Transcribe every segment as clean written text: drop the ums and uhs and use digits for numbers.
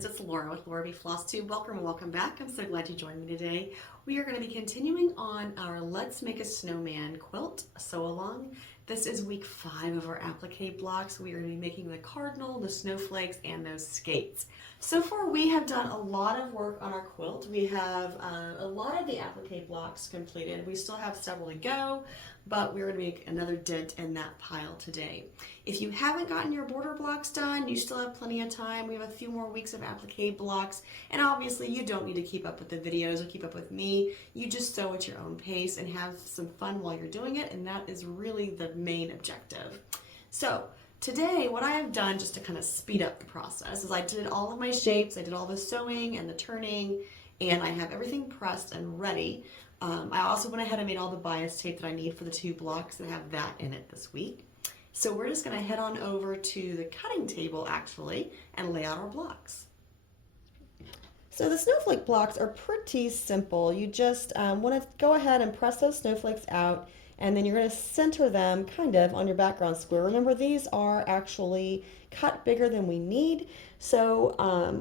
friends, it's Laura with Laura B. Floss Tube. Welcome and welcome back. I'm so glad you joined me today. We are going to be continuing on our Let's Make a Snowman quilt sew along. This is week 5 of our applique blocks. We are going to be making the Cardinal, the Snowflakes, and those skates. So far we have done a lot of work on our quilt. We have a lot of the applique blocks completed. We still have several to go, but we're going to make another dent in that pile today. If you haven't gotten your border blocks done, you still have plenty of time. We have a few more weeks of applique blocks, and obviously you don't need to keep up with the videos or keep up with me. You just sew at your own pace and have some fun while you're doing it, and that is really the main objective. So today, what I have done just to kind of speed up the process is I did all of my shapes, I did all the sewing and the turning, and I have everything pressed and ready. I also went ahead and made all the bias tape that I need for the 2 blocks and have that in it this week. So we're just going to head on over to the cutting table actually and lay out our blocks. So the snowflake blocks are pretty simple. You just want to go ahead and press those snowflakes out, and then you're going to center them kind of on your background square. Remember, these are actually cut bigger than we need. So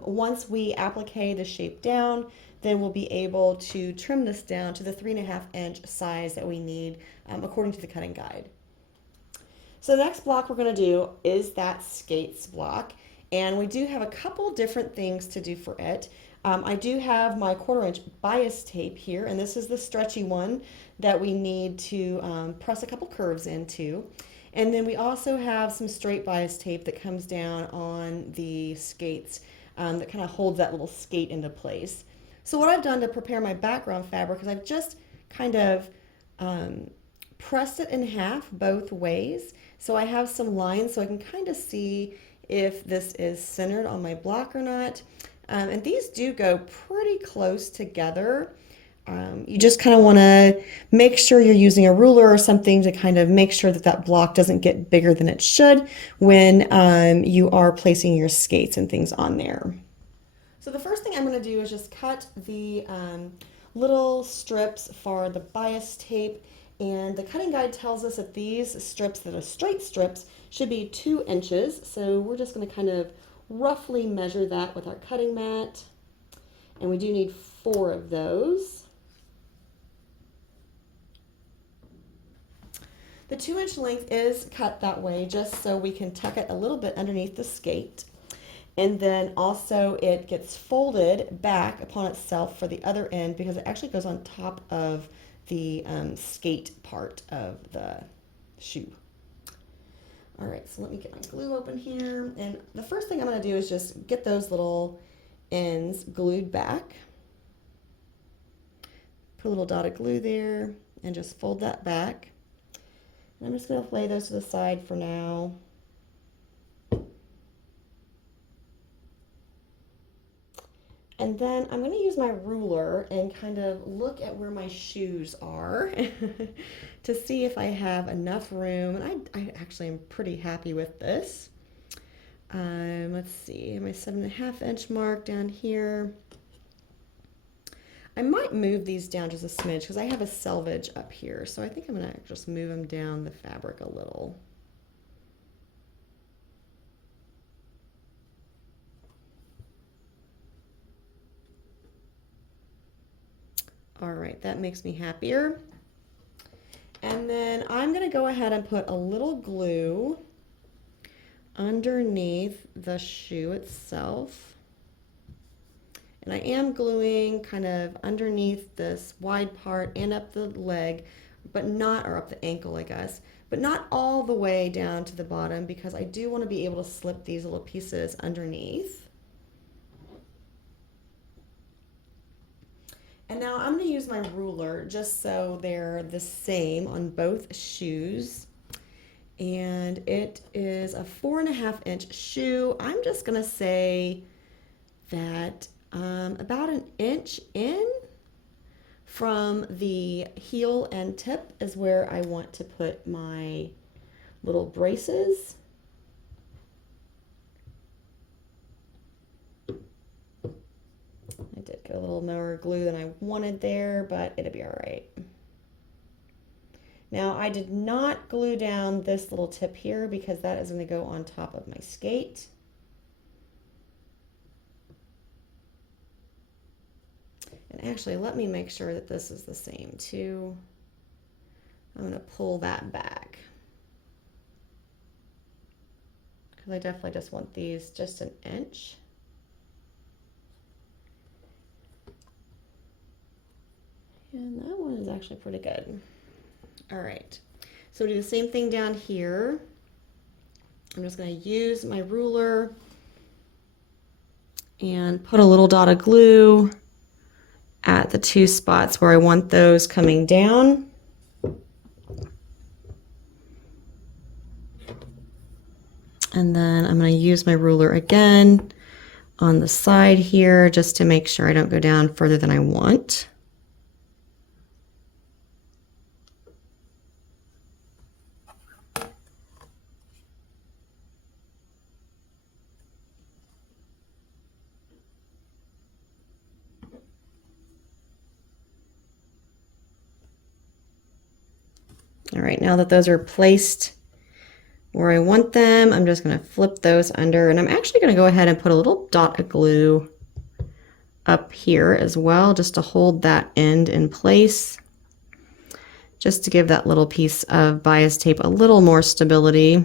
once we applique the shape down, then we'll be able to trim this down to the 3.5-inch size that we need according to the cutting guide. So the next block we're going to do is that skates block, and we do have a couple different things to do for it. I do have my 1/4-inch bias tape here, and this is the stretchy one that we need to press a couple curves into. And then we also have some straight bias tape that comes down on the skates that kind of holds that little skate into place. So what I've done to prepare my background fabric is I've just kind of pressed it in half both ways. So I have some lines so I can kind of see if this is centered on my block or not. And these do go pretty close together. You just kind of want to make sure you're using a ruler or something to kind of make sure that that block doesn't get bigger than it should when you are placing your skates and things on there. So the first thing I'm going to do is just cut the little strips for the bias tape, and the cutting guide tells us that these strips that are straight strips should be 2 inches. So we're just going to kind of roughly measure that with our cutting mat, and we do need 4 of those. The 2-inch length is cut that way just so we can tuck it a little bit underneath the skate. And then also it gets folded back upon itself for the other end because it actually goes on top of the skate part of the shoe. All right, so let me get my glue open here. And the first thing I'm going to do is just get those little ends glued back. Put a little dot of glue there and just fold that back. And I'm just going to lay those to the side for now. And then I'm going to use my ruler and kind of look at where my shoes are to see if I have enough room. And I actually am pretty happy with this. Let's see, my 7.5-inch mark down here. I might move these down just a smidge because I have a selvage up here. So I think I'm going to just move them down the fabric a little. All right, that makes me happier. And then I'm going to go ahead and put a little glue underneath the shoe itself. And I am gluing kind of underneath this wide part and up the leg, but not, or up the ankle, I guess, but not all the way down to the bottom because I do want to be able to slip these little pieces underneath. And now I'm going to use my ruler just so they're the same on both shoes. And it is a 4.5-inch shoe. I'm just going to say that about 1 inch in from the heel and tip is where I want to put my little braces. I did get a little more glue than I wanted there, but it'll be all right. Now I did not glue down this little tip here because that is going to go on top of my skate. And actually, let me make sure that this is the same too. I'm going to pull that back, because I definitely just want these just an inch. And that one is actually pretty good. All right, so do the same thing down here. I'm just going to use my ruler and put a little dot of glue at the two spots where I want those coming down. And then I'm going to use my ruler again on the side here just to make sure I don't go down further than I want. All right, now that those are placed where I want them, I'm just going to flip those under, and I'm actually going to go ahead and put a little dot of glue up here as well, just to hold that end in place, just to give that little piece of bias tape a little more stability.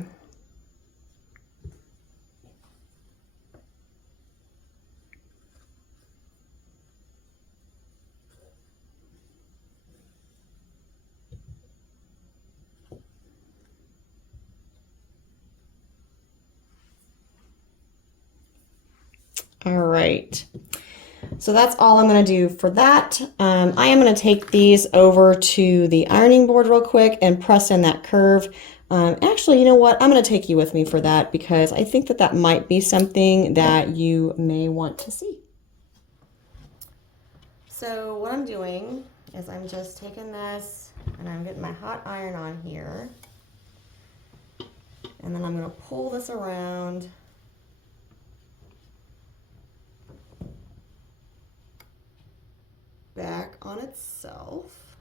All right, so that's all I'm going to do for that. I am going to take these over to the ironing board real quick and press in that curve. Actually, you know what? I'm going to take you with me for that, because I think that that might be something that you may want to see. So what I'm doing is I'm just taking this and I'm getting my hot iron on here. And then I'm going to pull this around. Back on itself.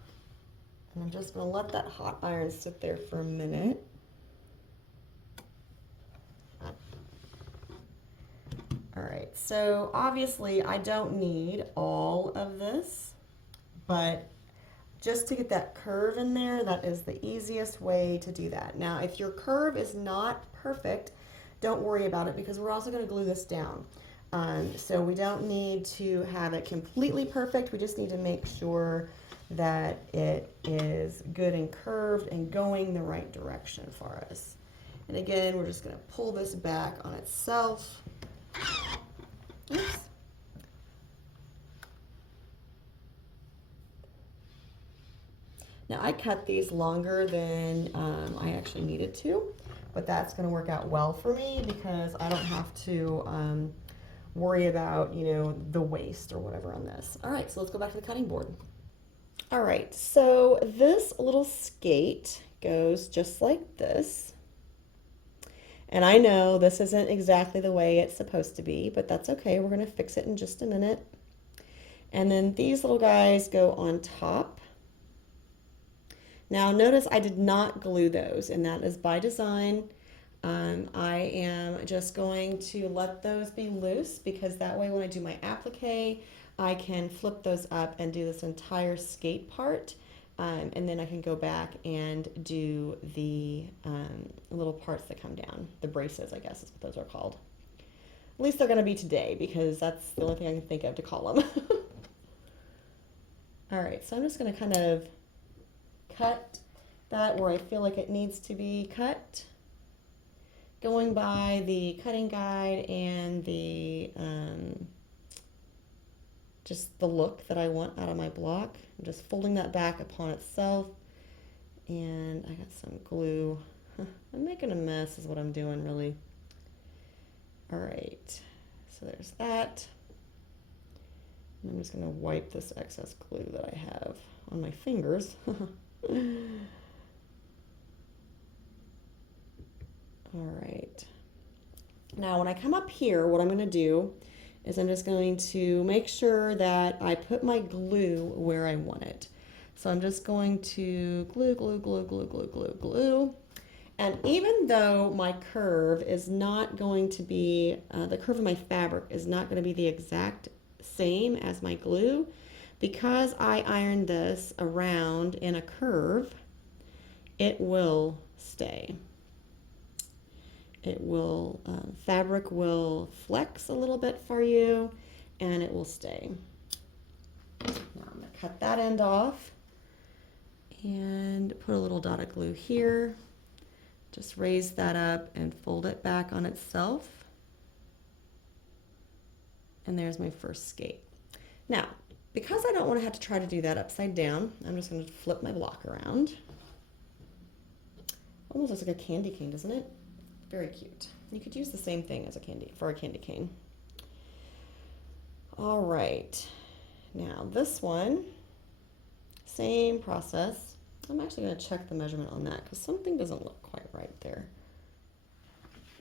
And I'm just going to let that hot iron sit there for a minute. All right, so obviously I don't need all of this, but just to get that curve in there, that is the easiest way to do that. Now, if your curve is not perfect, don't worry about it, because we're also going to glue this down. So we don't need to have it completely perfect. We just need to make sure that it is good and curved and going the right direction for us. And again, we're just going to pull this back on itself. Oops. Now I cut these longer than I actually needed to, but that's going to work out well for me, because I don't have to worry about, you know, the waste or whatever on this. All right, so let's go back to the cutting board. All right, so this little skate goes just like this. And I know this isn't exactly the way it's supposed to be, but that's okay. We're going to fix it in just a minute. And then these little guys go on top. Now notice I did not glue those, and that is by design. I am just going to let those be loose, because that way when I do my applique, I can flip those up and do this entire skate part. And then I can go back and do the little parts that come down, the braces, I guess is what those are called. At least they're going to be today, because that's the only thing I can think of to call them. All right, so I'm just going to kind of cut that where I feel like it needs to be cut, going by the cutting guide and the just the look that I want out of my block. I'm just folding that back upon itself, and I got some glue. I'm making a mess is what I'm doing, really. All right, so there's that. And I'm just going to wipe this excess glue that I have on my fingers. All right. Now when I come up here, what I'm going to do is I'm just going to make sure that I put my glue where I want it. So I'm just going to glue, glue, glue, glue, glue, glue, glue. And even though my curve is not going to be, the curve of my fabric is not going to be the exact same as my glue, because I ironed this around in a curve, it will stay. It will, fabric will flex a little bit for you and it will stay. Now I'm going to cut that end off and put a little dot of glue here. Just raise that up and fold it back on itself. And there's my first skate. Now, because I don't want to have to try to do that upside down, I'm just going to flip my block around. Almost looks like a candy cane, doesn't it? Very cute. You could use the same thing as a candy cane. All right. Now this one, same process. I'm actually going to check the measurement on that because something doesn't look quite right there.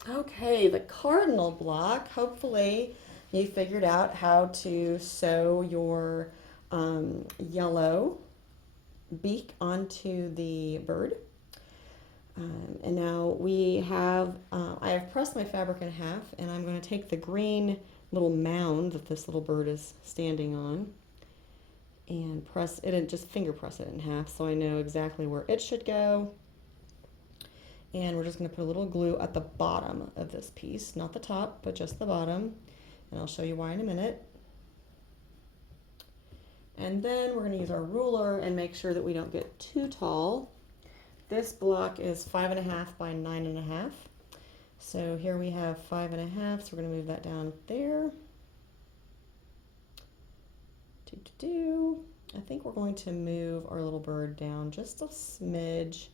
Okay, the Cardinal block. Hopefully you figured out how to sew your yellow beak onto the bird. And now we have, I have pressed my fabric in half, and I'm going to take the green little mound that this little bird is standing on and press it, and just finger press it in half so I know exactly where it should go. And we're just going to put a little glue at the bottom of this piece, not the top, but just the bottom. And I'll show you why in a minute. And then we're going to use our ruler and make sure that we don't get too tall. This block is 5.5 by 9.5. So here we have 5.5, so we're going to move that down there. I think we're going to move our little bird down just a smidge.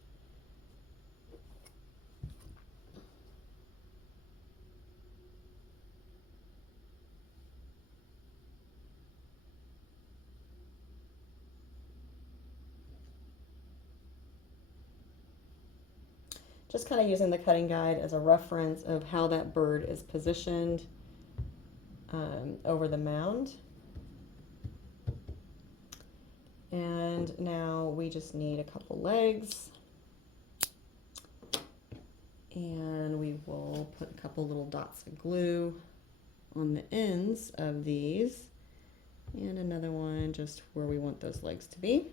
Just kind of using the cutting guide as a reference of how that bird is positioned over the mound. And now we just need a couple legs. And we will put a couple little dots of glue on the ends of these. And another one just where we want those legs to be.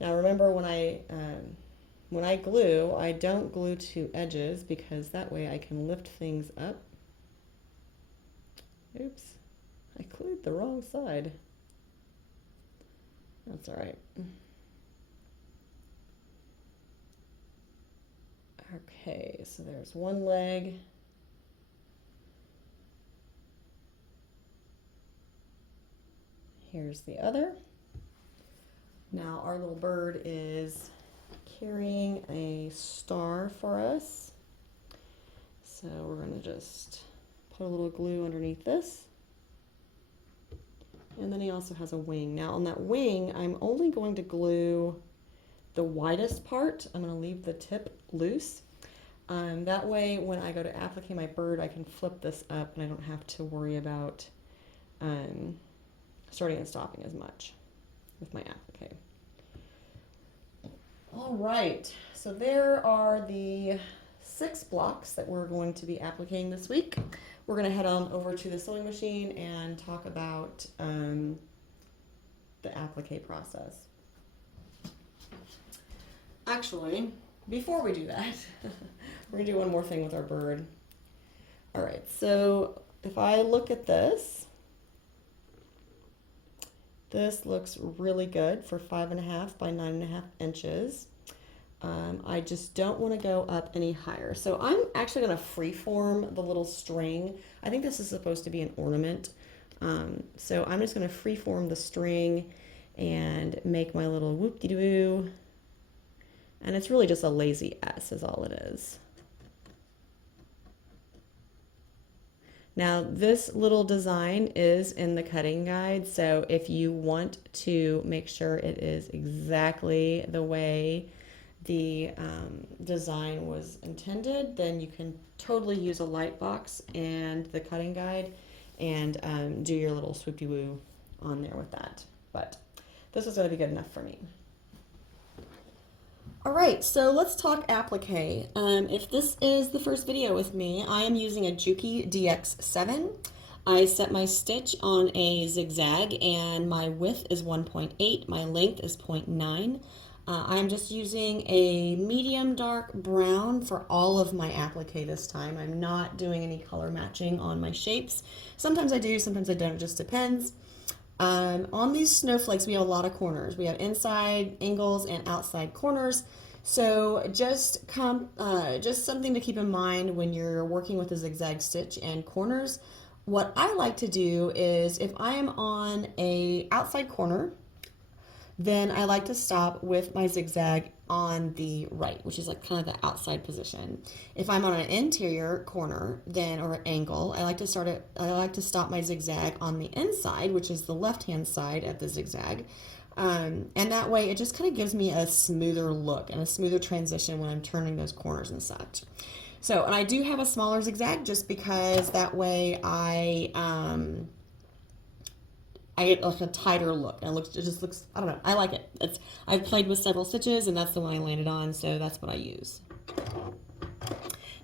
Now remember, when I glue, I don't glue to edges because that way I can lift things up. Oops, I glued the wrong side. That's all right. Okay, so there's one leg. Here's the other. Now our little bird is carrying a star for us. So we're going to just put a little glue underneath this. And then he also has a wing. Now on that wing, I'm only going to glue the widest part. I'm going to leave the tip loose. That way when I go to applique my bird, I can flip this up and I don't have to worry about starting and stopping as much with my applique. All right, so there are the 6 blocks that we're going to be appliquing this week. We're going to head on over to the sewing machine and talk about the applique process. Actually, before we do that, we're going to do one more thing with our bird. All right, so if I look at this, this looks really good for 5.5 by 9.5 inches. I just don't want to go up any higher. So I'm actually going to freeform the little string. I think this is supposed to be an ornament. So I'm just going to freeform the string and make my little whoop-de-doo. And it's really just a lazy S is all it is. Now this little design is in the cutting guide, so if you want to make sure it is exactly the way the design was intended, then you can totally use a light box and the cutting guide and do your little swoop-de-woo on there with that. But this is going to be good enough for me. All right, so let's talk applique. If this is the first video with me, I am using a Juki DX7. I set my stitch on a zigzag and my width is 1.8, my length is 0.9. I'm just using a medium dark brown for all of my applique this time. I'm not doing any color matching on my shapes. Sometimes I do, sometimes I don't, it just depends. On these snowflakes, we have a lot of corners. We have inside angles and outside corners. So just something to keep in mind when you're working with a zigzag stitch and corners. What I like to do is if I am on a outside corner, then I like to stop with my zigzag on the right, which is like kind of the outside position. If I'm on an interior corner, then or an angle, I like to stop my zigzag on the inside, which is the left-hand side of the zigzag. And that way it just kind of gives me a smoother look and a smoother transition when I'm turning those corners and such. So, and I do have a smaller zigzag just because that way I get like a tighter look, and it just looks, I don't know, I like it. I've played with several stitches and that's the one I landed on, so that's what I use.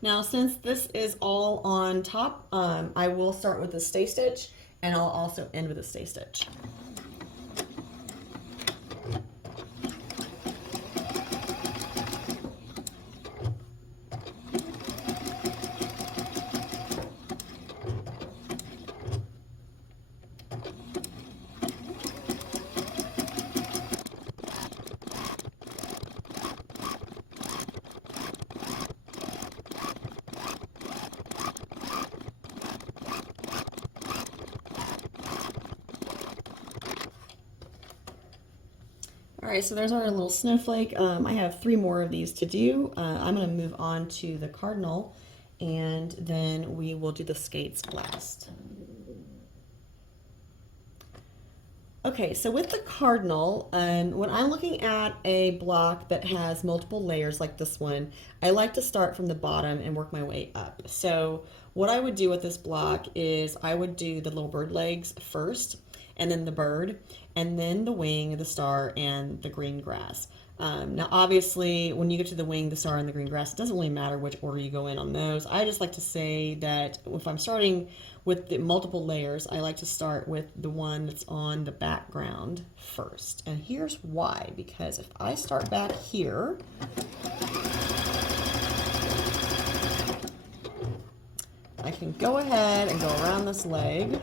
Now since this is all on top, I will start with a stay stitch and I'll also end with a stay stitch. All right, so there's our little snowflake. I have 3 more of these to do. I'm going to move on to the Cardinal, and then we will do the skates last. Okay, so with the Cardinal, when I'm looking at a block that has multiple layers like this one, I like to start from the bottom and work my way up. So what I would do with this block is I would do the little bird legs first, and then the bird, and then the wing, the star, and the green grass. Now obviously when you get to the wing, the star, and the green grass, it doesn't really matter which order you go in on those. I just like to say that if I'm starting with the multiple layers, I like to start with the one that's on the background first. And here's why, because if I start back here, I can go ahead and go around this leg.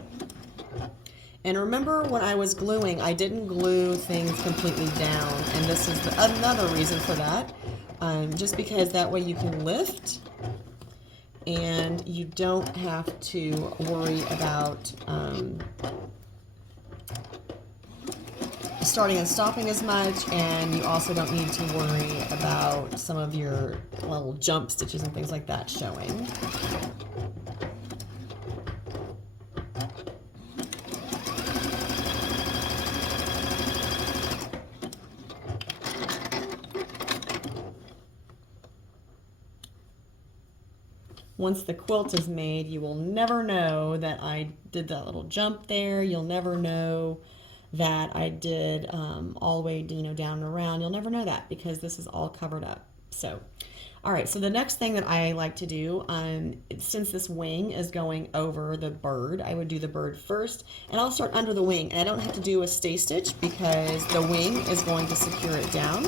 And remember when I was gluing, I didn't glue things completely down, and this is another reason for that, just because that way you can lift and you don't have to worry about starting and stopping as much, and you also don't need to worry about some of your little jump stitches and things like that showing. Once the quilt is made, you will never know that I did that little jump there. You'll never know that I did all the way, down and around. You'll never know that because this is all covered up. So, all right, so the next thing that I like to do, since this wing is going over the bird, I would do the bird first, and I'll start under the wing. And I don't have to do a stay stitch because the wing is going to secure it down.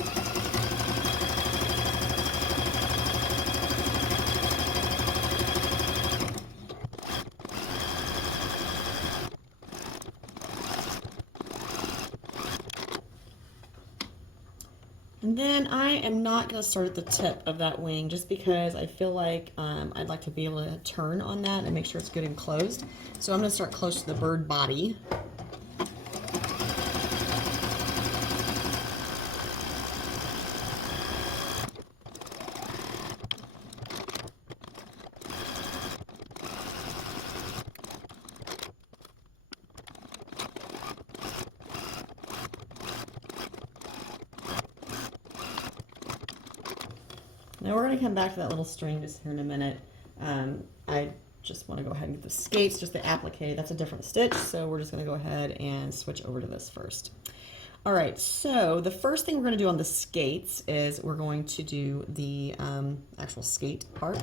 And then I am not going to start at the tip of that wing just because I feel like I'd like to be able to turn on that and make sure it's good and closed. So I'm going to start close to the bird body. Now we're going to come back to that little string just here in a minute. I just want to go ahead and get the skates, just the applique. That's a different stitch, so we're just going to go ahead and switch over to this first. All right, so the first thing we're going to do on the skates is we're going to do the actual skate part.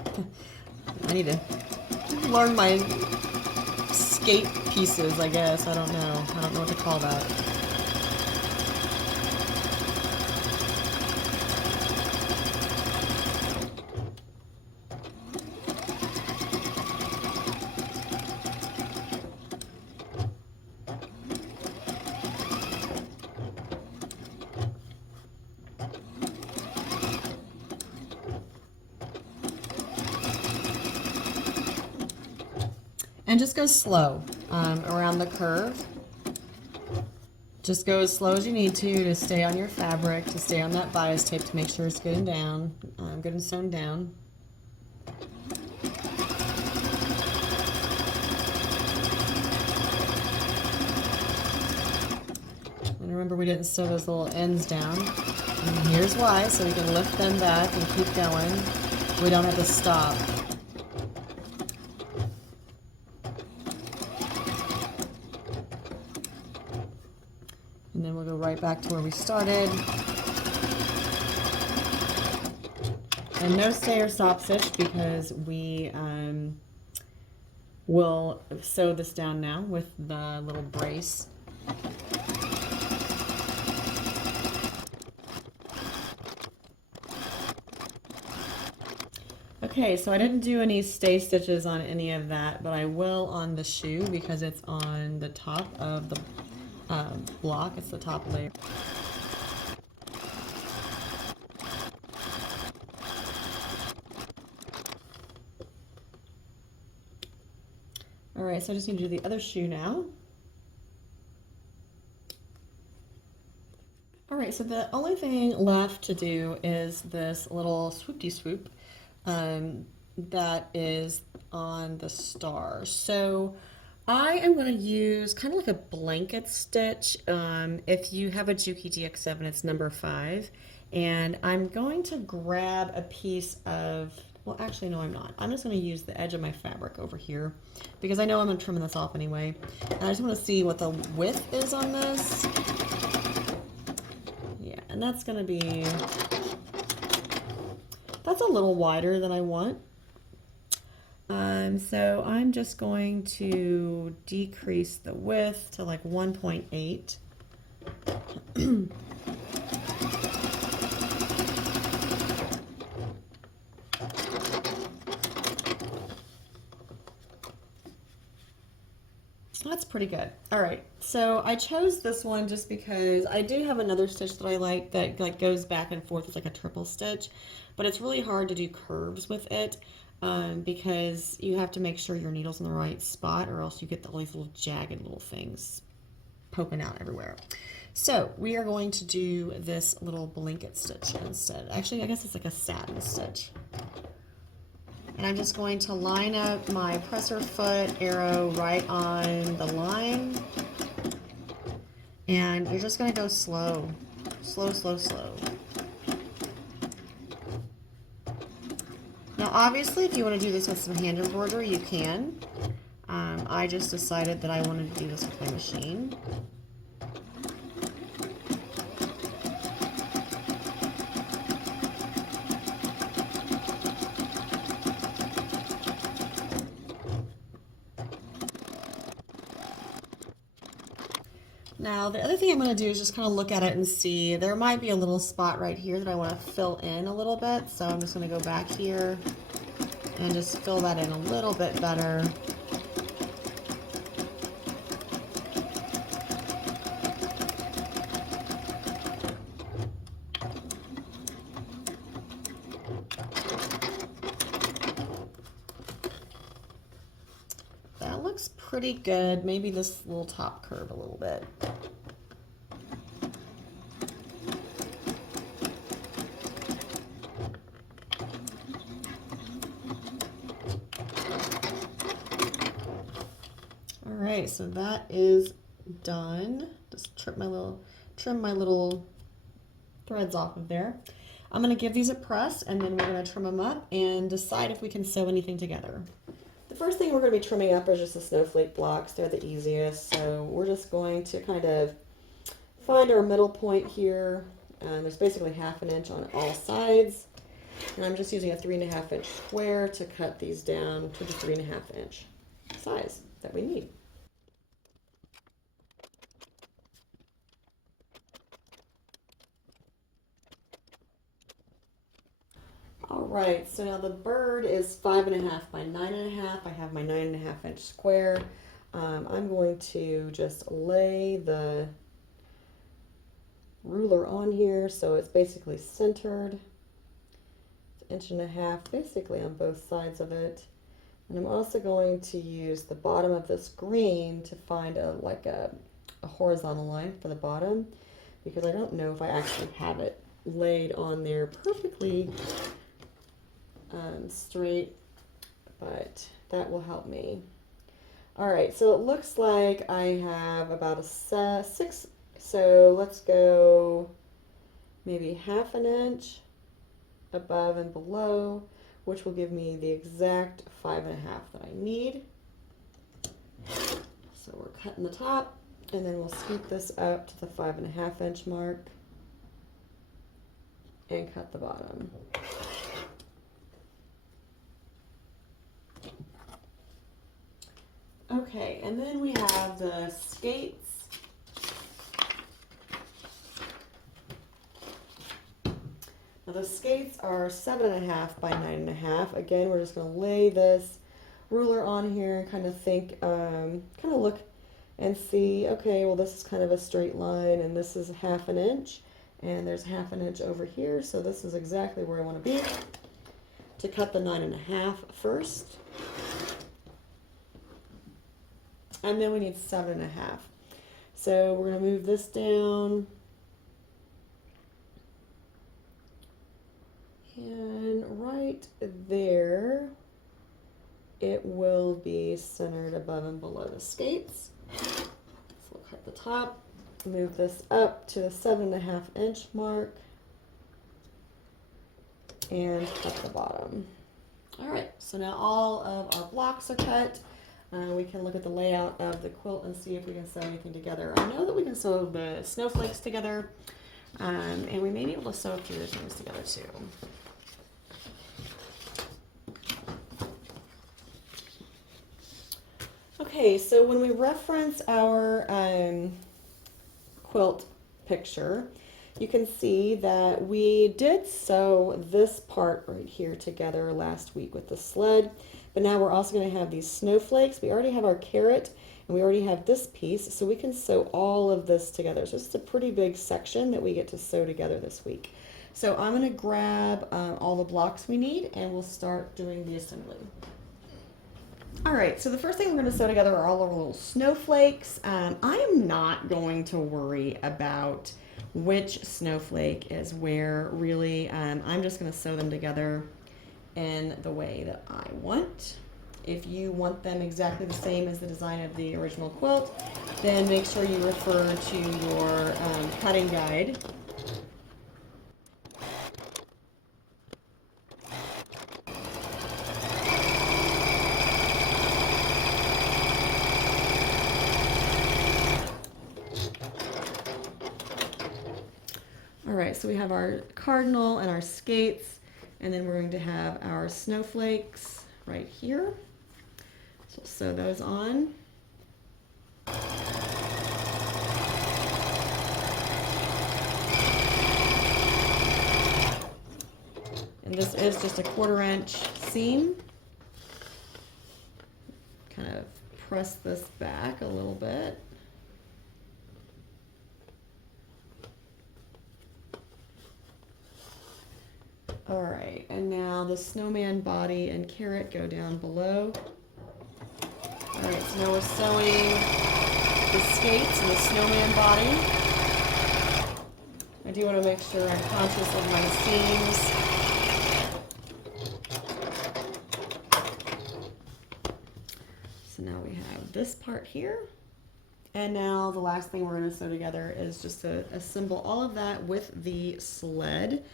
I need to learn my skate pieces, I guess. I don't know. I don't know what to call that. And just go slow around the curve. Just go as slow as you need to stay on your fabric, to stay on that bias tape to make sure it's good and down, good and sewn down. And remember, we didn't sew those little ends down. And here's why, so we can lift them back and keep going. We don't have to stop. And then we'll go right back to where we started. And no stay or stop stitch because we will sew this down now with the little brace. Okay, so I didn't do any stay stitches on any of that, but I will on the shoe because it's on the top of the block. It's the top layer. All right, so I just need to do the other shoe now. All right, so the only thing left to do is this little swoop-de-swoop that is on the star. So I am going to use kind of like a blanket stitch. If you have a Juki DX7, it's number 5. And I'm going to grab a piece of, well, actually, no, I'm not. I'm just going to use the edge of my fabric over here because I know I'm going to trim this off anyway. And I just want to see what the width is on this. Yeah, and that's going to be, that's a little wider than I want. So I'm just going to decrease the width to like 1.8. That's pretty good. All right, so I chose this one just because I do have another stitch that I like that goes back and forth. It's like a triple stitch, but it's really hard to do curves with it. Because you have to make sure your needle's in the right spot or else you get all these little jagged little things poking out everywhere. So we are going to do this little blanket stitch instead. Actually, I guess it's like a satin stitch. And I'm just going to line up my presser foot arrow right on the line. And you're just going to go slow, slow, slow, slow. Now, obviously, if you want to do this with some hand embroidery, you can. I just decided that I wanted to do this with my machine. Now, the other thing I'm going to do is just kind of look at it and see. There might be a little spot right here that I want to fill in a little bit. So I'm just going to go back here and just fill that in a little bit better. That looks pretty good. Maybe this little top curve a little bit. Alright, so that is done. Just trim my little threads off of there. I'm going to give these a press and then we're going to trim them up and decide if we can sew anything together. The first thing we're going to be trimming up is just the snowflake blocks. They're the easiest, so we're just going to kind of find our middle point here. There's basically 1/2 inch on all sides, and I'm just using a 3.5 inch square to cut these down to the 3.5 inch size that we need. right, so now the bird is 5.5 by 9.5. I have my 9.5-inch square. I'm going to just lay the ruler on here so it's basically centered. It's 1.5 inches basically on both sides of it. And I'm also going to use the bottom of this green to find a horizontal line for the bottom, because I don't know if I actually have it laid on there perfectly straight, but that will help me. All right, so it looks like I have about a 6, so let's go maybe 1/2 inch above and below, which will give me the exact 5.5 that I need. So we're cutting the top, and then we'll scoop this up to the 5.5 inch mark and cut the bottom. Okay, and then we have the skates. Now the skates are 7.5 by 9.5. Again, we're just going to lay this ruler on here and kind of think, kind of look and see, okay, well this is kind of a straight line, and this is 1/2 inch, and there's 1/2 inch over here, so this is exactly where I want to be to cut the 9.5 first. And then we need 7.5. So we're going to move this down. And right there, it will be centered above and below the skates. So we'll cut the top, move this up to the 7.5 inch mark, and cut the bottom. All right, so now all of our blocks are cut. We can look at the layout of the quilt and see if we can sew anything together. I know that we can sew the snowflakes together, and we may be able to sew a few other things together too. Okay, so when we reference our quilt picture, you can see that we did sew this part right here together last week with the sled. But now we're also going to have these snowflakes. We already have our carrot, and we already have this piece, so we can sew all of this together. So it's a pretty big section that we get to sew together this week. So I'm going to grab all the blocks we need, and we'll start doing the assembly. All right, so the first thing we're going to sew together are all our little snowflakes. I am not going to worry about which snowflake is where, really. I'm just going to sew them together in the way that I want. If you want them exactly the same as the design of the original quilt, then make sure you refer to your cutting guide. All right, so we have our cardinal and our skates, and then we're going to have our snowflakes right here. So we'll sew those on. And this is just a 1/4 inch seam. Kind of press this back a little bit. All right, and now the snowman body and carrot go down below. All right, so now we're sewing the skates and the snowman body. I do want to make sure I'm conscious of my seams. So now we have this part here. And now the last thing we're going to sew together is just to assemble all of that with the sled.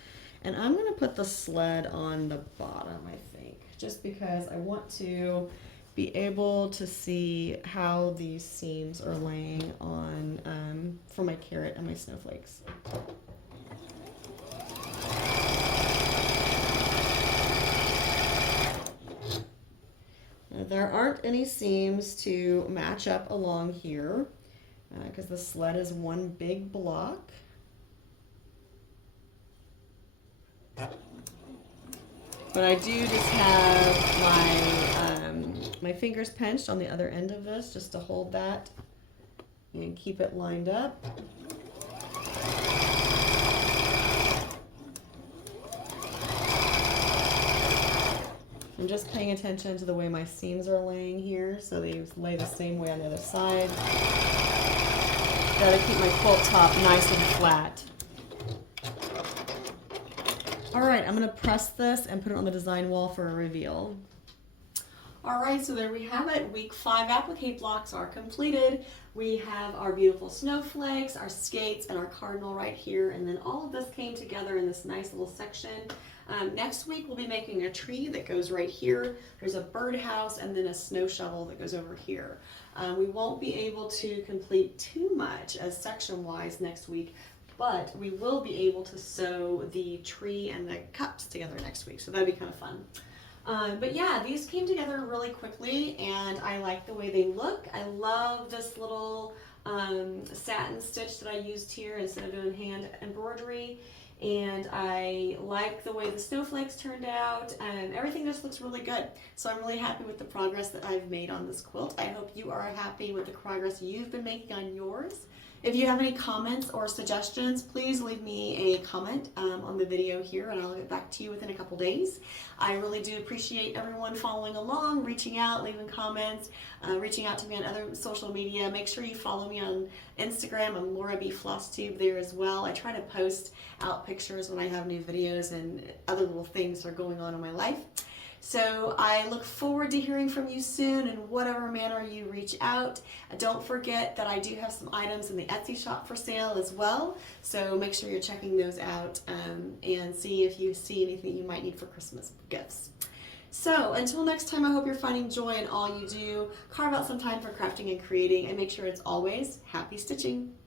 And I'm going to put the sled on the bottom, I think, just because I want to be able to see how these seams are laying on for my carrot and my snowflakes. Now, there aren't any seams to match up along here because the sled is one big block. But I do just have my fingers pinched on the other end of this just to hold that and keep it lined up. I'm just paying attention to the way my seams are laying here, so they lay the same way on the other side. Gotta keep my quilt top nice and flat. Alright, I'm gonna press this and put it on the design wall for a reveal. Alright, so there we have it. Week 5 applique blocks are completed. We have our beautiful snowflakes, our skates, and our cardinal right here, and then all of this came together in this nice little section. Next week we'll be making a tree that goes right here. There's a birdhouse and then a snow shovel that goes over here. We won't be able to complete too much as section-wise next week, but we will be able to sew the tree and the cups together next week, so that'd be kind of fun. But yeah, these came together really quickly and I like the way they look. I love this little satin stitch that I used here instead of doing hand embroidery. And I like the way the snowflakes turned out, and everything just looks really good. So I'm really happy with the progress that I've made on this quilt. I hope you are happy with the progress you've been making on yours. If you have any comments or suggestions, please leave me a comment on the video here and I'll get back to you within a couple days. I really do appreciate everyone following along, reaching out, leaving comments, reaching out to me on other social media. Make sure you follow me on Instagram. I'm Laura B. FlossTube there as well. I try to post out pictures when I have new videos and other little things that are going on in my life. So I look forward to hearing from you soon in whatever manner you reach out. Don't forget that I do have some items in the Etsy shop for sale as well. So make sure you're checking those out and see if you see anything you might need for Christmas gifts. So until next time, I hope you're finding joy in all you do. Carve out some time for crafting and creating and make sure it's always happy stitching.